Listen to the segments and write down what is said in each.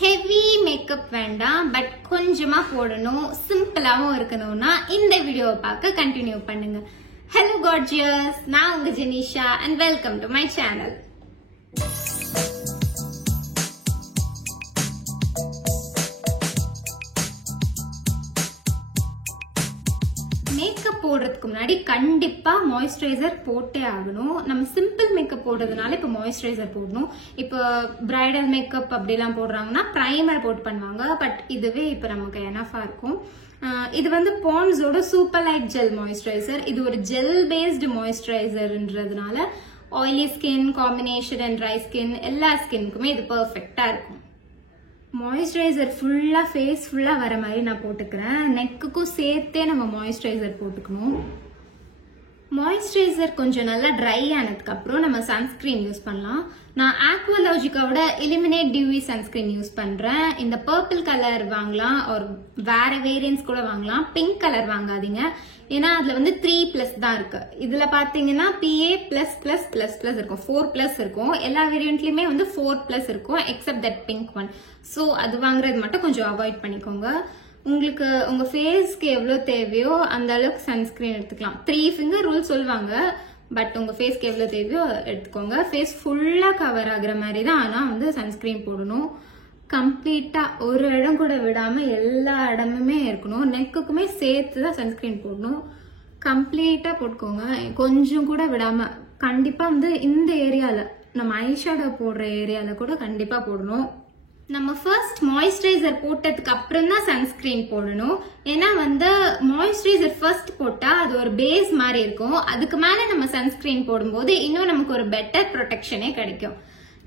Heavy makeup வேண்டாம் but கொஞ்சமா போடணும், சிம்பிளாவும் இருக்கணும்னா இந்த வீடியோவை பார்க்க கண்டினியூ பண்ணுங்க. ஹலோ கார்ஜியஸ், நான் உங்க Jenisha and welcome to my channel. Makeup போடுறதுக்கு முன்னாடி கண்டிப்பா மாய்ஸ்சரைசர் போட்டே ஆகணும். நம்ம சிம்பிள் மேக்கப் போடுறதுனால இப்ப மாய்ஸ்சரைசர் போடணும். இப்போ பிரைடல் மேக்கப் அப்படிலாம் போடுறாங்கன்னா பிரைமர் போட்டு பண்ணுவாங்க. பட் இதுவே இப்ப நமக்கு எனஃபா இருக்கும். இது வந்து பாண்ட்ஸோட சூப்பர் லைட் ஜெல் மாய்ஸ்சரைசர். இது ஒரு ஜெல் பேஸ்டு மாய்ஸ்சரைசர்ன்றதுனால oily skin, combination and dry skin எல்லா ஸ்கின்னுக்குமே இது பெர்ஃபெக்டா இருக்கும். மாய்ஸ்சரைசர் ஃபுல்லா ஃபேஸ் ஃபுல்லா வர மாதிரி நான் போட்டுக்கிறேன். நெக்குக்கும் சேர்த்தே நம்ம மாய்ஸ்சரைசர் போட்டுக்கணும். மாய்ஸ்சரைசர் கொஞ்சம் நல்லா ட்ரை ஆனதுக்கு அப்புறம் நம்ம சன்ஸ்கிரீன் யூஸ் பண்ணலாம். நான் ஆக்வாலாஜிக்காவோட எலிமினேட் டியூவி சன்ஸ்கிரீன் யூஸ் பண்றேன். இந்த பர்பிள் கலர் வாங்கலாம், ஒரு வேற வேரியன்ஸ் கூட வாங்கலாம். பிங்க் கலர் வாங்காதீங்க, ஏன்னா அதுல வந்து 3+ தான் இருக்கு. இதுல பாத்தீங்கன்னா PA++++ இருக்கும், 4+ இருக்கும். எல்லா வேரியன்ட்லயுமே வந்து 4+ இருக்கும் accept that pink one. So அது வாங்குறது மட்டும் கொஞ்சம் அவாய்ட் பண்ணிக்கோங்க. உங்களுக்கு உங்க ஃபேஸ்க்கு எவ்வளவு தேவையோ அந்த அளவுக்கு சன்ஸ்கிரீன் எடுத்துக்கலாம். 3 ஃபிங்கர் ரூல் சொல்லுவாங்க, பட் உங்க ஃபேஸ்க்கு எவ்வளவு தேவையோ எடுத்துக்கோங்க. ஃபேஸ் ஃபுல்லா கவர் ஆகுற மாதிரி தான் ஆனா வந்து சன்ஸ்கிரீன் போடணும். கம்ப்ளீட்டா ஒரு இடம் கூட விடாம எல்லா இடமுமே இருக்கணும். நெக்குக்குமே சேர்த்து தான் சன்ஸ்கிரீன் போடணும். கம்ப்ளீட்டா போட்டுக்கோங்க, கொஞ்சம் கூட விடாம. கண்டிப்பா வந்து இந்த ஏரியால நம்ம ஐஷேடோ போடுற ஏரியால கூட கண்டிப்பா போடணும். நம்ம ஃபர்ஸ்ட் மாய்ஸ்சரைசர் போட்டதுக்கு அப்புறம் தான் சன்ஸ்கிரீன் போடணும். ஏன்னா வந்து மாய்ஸ்சரைசர் ஃபர்ஸ்ட் போட்டா அது ஒரு பேஸ் மாதிரி இருக்கும். அதுக்கு மேல நம்ம சன்ஸ்கிரீன் போடும்போது இன்னும் நமக்கு ஒரு பெட்டர் ப்ரொடெக்ஷனே கிடைக்கும்.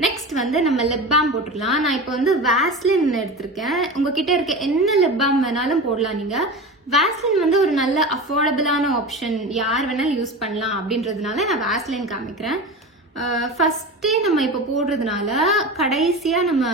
நெக்ஸ்ட் வந்து நம்ம லிப் பாம் போட்டுக்கலாம். நான் இப்போ வந்து வாஸ்லின் எடுத்திருக்கேன். உங்ககிட்ட இருக்க என்ன லிப் பாம் வேணாலும் போடலாம் நீங்க. வாஸ்லின் வந்து ஒரு நல்ல அஃபோர்டபுளான ஆப்ஷன், யார் வேணாலும் யூஸ் பண்ணலாம் அப்படின்றதுனால நான் வாஸ்லின் காமிக்கிறேன். ஃபர்ஸ்டே நம்ம இப்போ போடுறதுனால கடைசியா நம்ம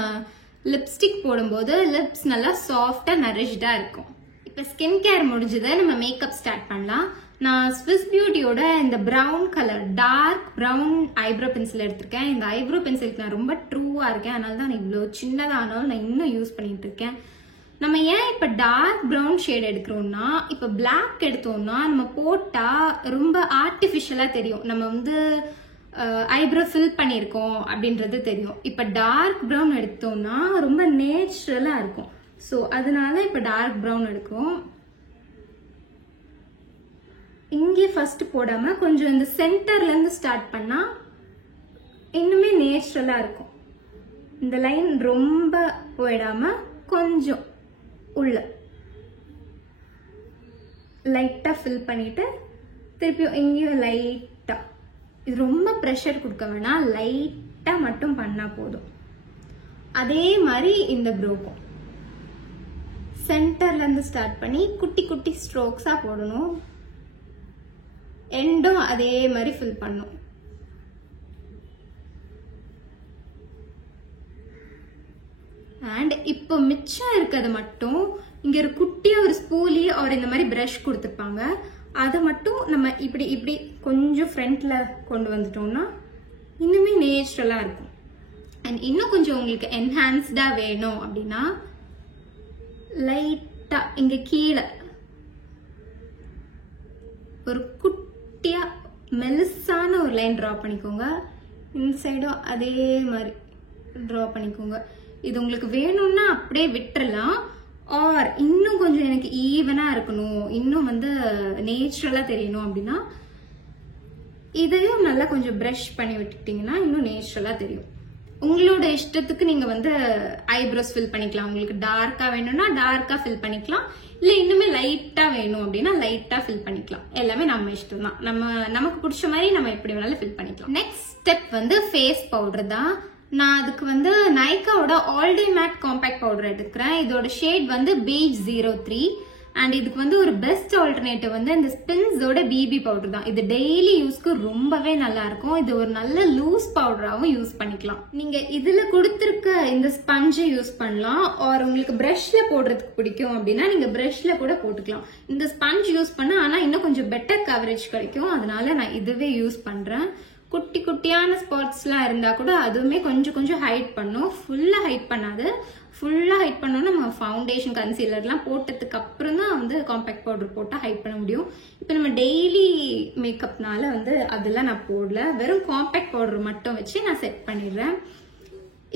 லிப்ஸ்டிக் போடும்போது லிப்ஸ் நல்லா சாஃப்டா நரிஷ்டா இருக்கும். இப்ப ஸ்கின் கேர் முடிஞ்சது, நம்ம மேக்கப் ஸ்டார்ட் பண்ணலாம். நான் ஸ்விஸ் பியூட்டியோட இந்த brown colour dark brown eyebrow pencil எடுத்திருக்கேன். இந்த ஐப்ரோ பென்சிலுக்கு நான் ரொம்ப ட்ரூவா இருக்கேன், அதனால தான் நான் இவ்வளோ சின்னதானாலும் நான் இன்னும் யூஸ் பண்ணிட்டு இருக்கேன். நம்ம ஏன் இப்ப டார்க் பிரவுன் ஷேட் எடுக்கிறோம்னா, இப்ப பிளாக் எடுத்தோம்னா நம்ம போட்டா ரொம்ப ஆர்டிபிஷியலா தெரியும். நம்ம வந்து ஐப்ரோ ஃபில் பண்ணியிருக்கோம் அப்படின்றது தெரியும். இப்ப டார்க் பிரவுன் எடுத்தோம்னா ரொம்ப நேச்சுரலா இருக்கும். ஸோ அதனால இப்ப டார்க் பிரவுன் எடுக்கிறோம். இங்கே ஃபர்ஸ்ட் போடாம கொஞ்சம் இந்த சென்டர்ல இருந்து ஸ்டார்ட் பண்ணா இன்னுமே நேச்சுரலா இருக்கும். இந்த லைன் ரொம்ப போயிடாம கொஞ்சம் உள்ள லைட்டா ஃபில் பண்ணிட்டு திருப்பியும் இங்கேயும் லைட்டா, இது ரொம்ப ப்ரெஷர் கொடுக்க வேணாம், லைட்டா மட்டும் பண்ணா போதும். அதே மாதிரி இந்த ப்ரோக்கும் சென்டர்ல இருந்து ஸ்டார்ட் பண்ணி குட்டி குட்டி ஸ்ட்ரோக்ஸா போடணும். எண்டும் அதே மாதிரி ஃபில் பண்ணும். அண்ட் இப்போ மிச்சம் இருக்கிறது மட்டும் இங்க ஒரு குட்டியா ஒரு ஸ்பூலி ஒரு இந்த மாதிரி பிரஷ் கொடுத்துருப்பாங்க, அதை மட்டும் நம்ம இப்படி இப்படி கொஞ்சம் ஃப்ரண்ட்ல கொண்டு வந்துட்டோம்னா இன்னுமே நேச்சுரலா இருக்கும். அண்ட் இன்னும் கொஞ்சம் உங்களுக்கு என்ஹான்ஸ்டா வேணும் அப்படின்னா லைட்டா இங்க கீழே ஒரு குட்டியா மெலிசான ஒரு லைன் டிரா பண்ணிக்கோங்க. இந்த சைடும் அதே மாதிரி டிரா பண்ணிக்கோங்க. இது உங்களுக்கு வேணும்னா அப்படியே விட்டுறலாம், ஆர் இன்னும் கொஞ்சம் எனக்கு ஈவனா இருக்கணும், இன்னும் வந்து நேச்சுரலா தெரியணும் அப்படின்னா இதையும் நல்லா கொஞ்சம் பிரஷ் பண்ணி விட்டுட்டீங்கன்னா இன்னும் நேச்சுரலா தெரியும். உங்களோட இஷ்டத்துக்கு நீங்க வந்து ஐப்ரோஸ் ஃபில் பண்ணிக்கலாம். உங்களுக்கு டார்க்கா வேணும்னா டார்க்கா ஃபில் பண்ணிக்கலாம், இல்ல இன்னுமே லைட்டா வேணும் அப்படின்னா லைட்டா ஃபில் பண்ணிக்கலாம். எல்லாமே நம்ம இஷ்டம் தான், நமக்கு பிடிச்ச மாதிரி நம்ம எப்படி வேணாலும் ஃபில் பண்ணிக்கலாம். நெக்ஸ்ட் ஸ்டெப் வந்து ஃபேஸ் பவுடர் தான். நான் அதுக்கு வந்து நைக்காவோட all day matte compact powder எடுக்கிறேன். இதோட ஷேட் வந்து பீச் 03. அண்ட் இதுக்கு வந்து ஒரு பெஸ்ட் ஆல்டர்னேட்டிவ் வந்து இந்த ஸ்பின்ஸோட பிபி பவுடர் தான். இது டெய்லி யூஸ்க்கு ரொம்பவே நல்லா இருக்கும். இது ஒரு நல்ல லூஸ் பவுடராகவும் யூஸ் பண்ணிக்கலாம். நீங்க இதுல கொடுத்துருக்க இந்த ஸ்பஞ்சை யூஸ் பண்ணலாம், ஆர் உங்களுக்கு பிரஷ்ல போடுறதுக்கு பிடிக்கும் அப்படின்னா நீங்க பிரஷ்ல கூட போட்டுக்கலாம். இந்த ஸ்பஞ்ச் யூஸ் பண்ண ஆனா இன்னும் கொஞ்சம் பெட்டர் கவரேஜ் கிடைக்கும், அதனால நான் இதுவே யூஸ் பண்றேன். குட்டி குட்டியான ஸ்பாட்ஸ்லாம் இருந்தா கூட அதுவுமே கொஞ்சம் கொஞ்சம் ஹைட் பண்ணும். ஃபுல்லா ஹைட் பண்ணாது. ஃபுல்லா ஹைட் பண்ணோம்னா நம்ம ஃபவுண்டேஷன் கன்சீலர்லாம் போட்டதுக்கு அப்புறம் தான் வந்து காம்பேக்ட் பவுடர் போட்டா ஹைட் பண்ண முடியும். இப்போ நம்ம டெய்லி மேக்கப்னால வந்து அதெல்லாம் நான் போடல, வெறும் காம்பேக்ட் பவுடர் மட்டும் வச்சு நான் செட் பண்ணிடுறேன்.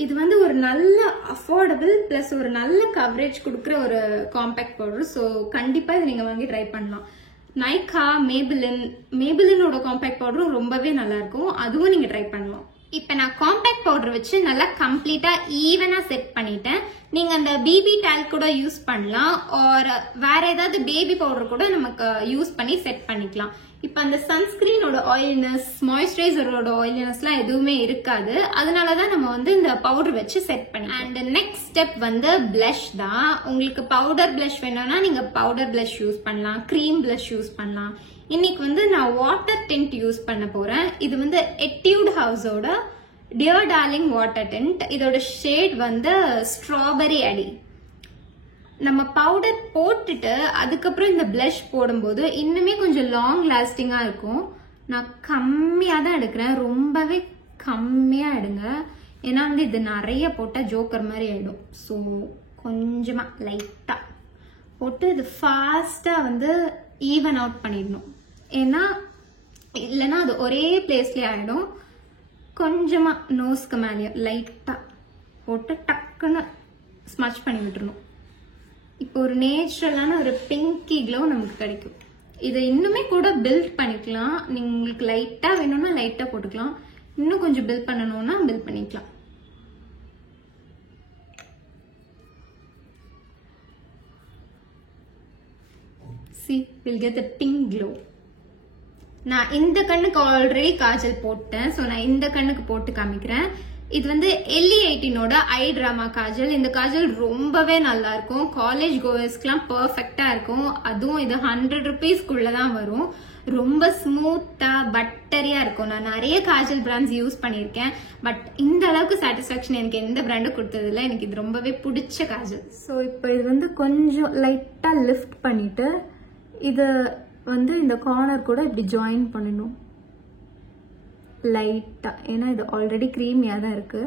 இது வந்து ஒரு நல்ல அஃபோர்டபிள் பிளஸ் ஒரு நல்ல கவரேஜ் கொடுக்குற ஒரு காம்பேக்ட் பவுடர். ஸோ கண்டிப்பா இதை நீங்க வாங்கி ட்ரை பண்ணலாம். நைகா, மேபிலினோட காம்பேக்ட் பவுடரும் ரொம்பவே நல்லா இருக்கும், அதுவும் நீங்க ட்ரை பண்ணலாம். இப்ப நான் காம்பேக்ட் பவுடர் வச்சு நல்லா கம்ப்ளீட்டா ஈவனா செட் பண்ணிட்டேன். நீங்க அந்த பிபி டால்க் கூட யூஸ் பண்ணலாம், ஆர் வேற ஏதாவது பேபி பவுடர் கூட நமக்கு யூஸ் பண்ணி செட் பண்ணிக்கலாம். இப்ப அந்த சன்ஸ்கிரீனோட ஆயில்னஸ், மாய்ஸ்சரைசரோட ஆயில்னஸ்லாம் எதுவுமே இருக்காது. அதனாலதான் நம்ம வந்து இந்த பவுடர் வச்சு செட் பண்ணி. அண்ட் நெக்ஸ்ட் ஸ்டெப் வந்து பிளஷ் தான். உங்களுக்கு பவுடர் பிளஷ் வேணும்னா நீங்க பவுடர் பிளஷ் யூஸ் பண்ணலாம், கிரீம் பிளஷ் யூஸ் பண்ணலாம். இன்னைக்கு வந்து நான் வாட்டர் டிண்ட் யூஸ் பண்ண போறேன். இது வந்து எட்யூட் ஹவுஸோட டியர் டார்லிங் வாட்டர் டிண்ட். இதோட ஷேட் வந்து ஸ்ட்ராபெரி அடி. நம்ம பவுடர் போட்டுட்டு அதுக்கப்புறம் இந்த பிளஷ் போடும்போது இன்னுமே கொஞ்சம் லாங் லாஸ்டிங்கா இருக்கும். நான் கம்மியா தான் எடுக்கிறேன், ரொம்பவே கம்மியா எடுங்க. ஏன்னா வந்து இது நிறைய போட்டா ஜோக்கர் மாதிரி ஆயிடும். ஸோ கொஞ்சமா லைட்டா போட்டு இது ஃபாஸ்டா வந்து ஈவன் அவுட் பண்ணிடணும். ஏன்னா இல்லைன்னா அது ஒரே பிளேஸ்லயே ஆயிடும். கொஞ்சமா நோஸ்க்கு மேலேயும் லைட்டா போட்டு டக்குன்னு ஸ்மச் பண்ணி விட்டுறணும். இப்போ ஒரு நேச்சுரலான ஒரு பிங்கி க்ளோ நமக்கு கிடைக்கும். இதை இன்னுமே கூட பில்ட் பண்ணிக்கலாம். உங்களுக்கு லைட்டா வேணும்னா லைட்டா போட்டுக்கலாம், இன்னும் கொஞ்சம் பில்ட் பண்ணணும்னா பில்ட் பண்ணிக்கலாம். See, we'll get the pink glow. நான் இந்த கண்ணுக்கு ஆல்ரெடி காஜல் போட்டேன், ஸோ நான் இந்த கண்ணுக்கு போட்டு காமிக்கிறேன். இது வந்து LE18ஓட ஐ டிராமா காஜல். இந்த காஜல் ரொம்பவே நல்லா இருக்கும், காலேஜ் கோயர்ஸ்க்குலாம் பர்ஃபெக்டா இருக்கும். அதுவும் இது 100 rupeesக்குள்ளதான் வரும். ரொம்ப ஸ்மூத்தா பட்டரியா இருக்கும். நான் நிறைய காஜல் பிராண்ட்ஸ் யூஸ் பண்ணியிருக்கேன், பட் இந்த அளவுக்கு சாட்டிஸ்ஃபேக்ஷன் எனக்கு எந்த பிராண்டும் கொடுத்ததில்ல. எனக்கு இது ரொம்பவே பிடிச்ச காஜல். ஸோ இப்போ இது வந்து கொஞ்சம் லைட்டா லிஃப்ட் பண்ணிட்டு இது வந்து இந்த கார்னர் கூட இப்படி ஜாயின் பண்ணணும் லைட்டா. ஏன்னா இது ஆல்ரெடி கிரீமியா தான் இருக்கு.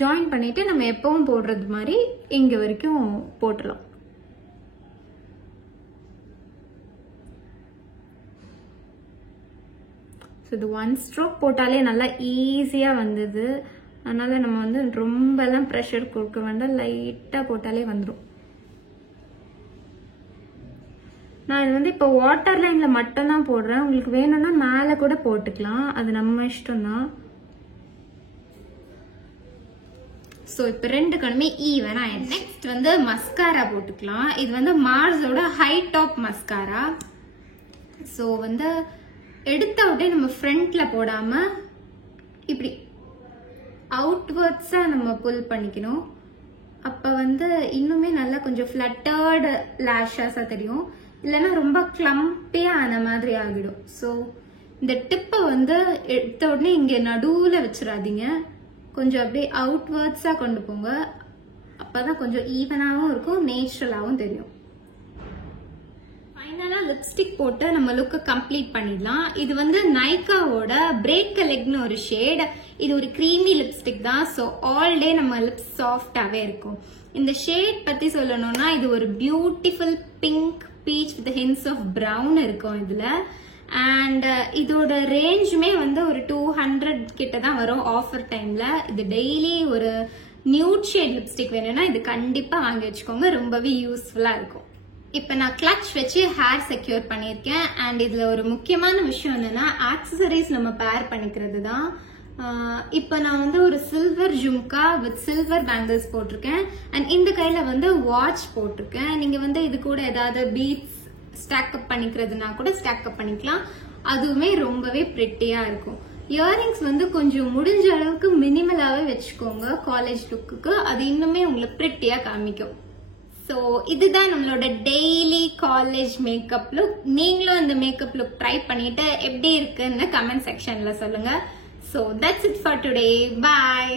ஜாயின் பண்ணிட்டு நம்ம எப்பவும் போடுறது மாதிரி இங்க வரைக்கும் போட்டுடலாம். இது 1 ஸ்ட்ரோக் போட்டாலே நல்லா ஈஸியா வந்தது. அதனால நம்ம வந்து ரொம்ப எல்லாம் ப்ரெஷர் கொடுக்க வேண்டாம், லைட்டா போட்டாலே வந்துடும். நான் இது வந்து இப்போ வாட்டர் லைன்ல மட்டும் தான் போடுறேன். உங்களுக்கு வேணும்னா மேல கூட போட்டுக்கலாம், அது நம்ம இஷ்டம் தான். ஸோ இப்போ ரெண்டு கண்ணுமே ஈவன் ஆயிடுச்சு. நெக்ஸ்ட் வந்து மஸ்காரா போட்டுக்கலாம். இது வந்து மார்ஸோட ஹை டாப் மஸ்காரா. ஸோ வந்து எடுத்த உடனே நம்ம ஃப்ரண்ட்ல போடாம இப்படி அவுட்வர்ட்ஸா நம்ம புல் பண்ணிக்கணும். அப்ப வந்து இன்னுமே நல்லா கொஞ்சம் ஃபிளட்டர்டு லேஷஸா தெரியும், இல்லைன்னா ரொம்ப கிளம்பியா ஆன மாதிரி ஆகிடும். ஸோ இந்த டிப்பை வந்து எடுத்த உடனே இங்க நடுவுல வச்சிடாதீங்க, கொஞ்சம் அப்படியே அவுட்வர்ட்ஸா கொண்டு போங்க. அப்பதான் கொஞ்சம் ஈவனாகவும் இருக்கும், நேச்சுரலாகவும் தெரியும். ஃபைனலா லிப்ஸ்டிக் போட்டு நம்ம லுக்கை கம்ப்ளீட் பண்ணிடலாம். இது வந்து நைகாவோட பிரேக் a legனு ஒரு ஷேட். இது ஒரு கிரீமி லிப்ஸ்டிக் தான். ஸோ ஆல் டே நம்ம லிப்ஸ் சாஃப்டாவே இருக்கும். இந்த ஷேட் பத்தி சொல்லணும்னா இது ஒரு beautiful pink peach with hints of brown இருக்கும் இதுல. அண்ட் இதோட ரேஞ்சுமே வந்து ஒரு 200 கிட்ட தான் வரும் ஆஃபர் டைம்ல. இது டெய்லி ஒரு நியூட் ஷேட் லிப்ஸ்டிக் வேணும்னா இது கண்டிப்பா வாங்கி வச்சுக்கோங்க, ரொம்பவே யூஸ்ஃபுல்லா இருக்கும். இப்ப நான் கிளட்ச் வச்சு ஹேர் செக்யூர் பண்ணிருக்கேன். அண்ட் இதுல ஒரு முக்கியமான விஷயம் என்னன்னா ஆக்சசரிஸ் நம்ம பேர் பண்ணிக்கிறது தான். இப்ப நான் வந்து ஒரு silver jhumka with silver bangles போட்டிருக்கேன். அண்ட் இந்த கையில வந்து வாட்ச் போட்டிருக்கேன். நீங்க வந்து இது கூட ஏதாவது பீட்ஸ் ஸ்டாக் அப் பண்ணிக்கிறதுனா கூட ஸ்டாக் அப் பண்ணிக்கலாம், அதுவுமே ரொம்பவே பிரிட்டியா இருக்கும். இயரிங்ஸ் வந்து கொஞ்சம் முடிஞ்ச அளவுக்கு மினிமலாவே வச்சுக்கோங்க காலேஜ் லுக்குக்கு, அது இன்னுமே உங்களுக்கு பிரிட்டியா காமிக்கும். ஸோ இதுதான் நம்மளோட டெய்லி காலேஜ் மேக்கப் லுக். நீங்களும் இந்த மேக்கப் லுக் ட்ரை பண்ணிட்டு எப்படி இருக்குன்னு கமெண்ட் செக்ஷன்ல சொல்லுங்க. So that's it for today. Bye.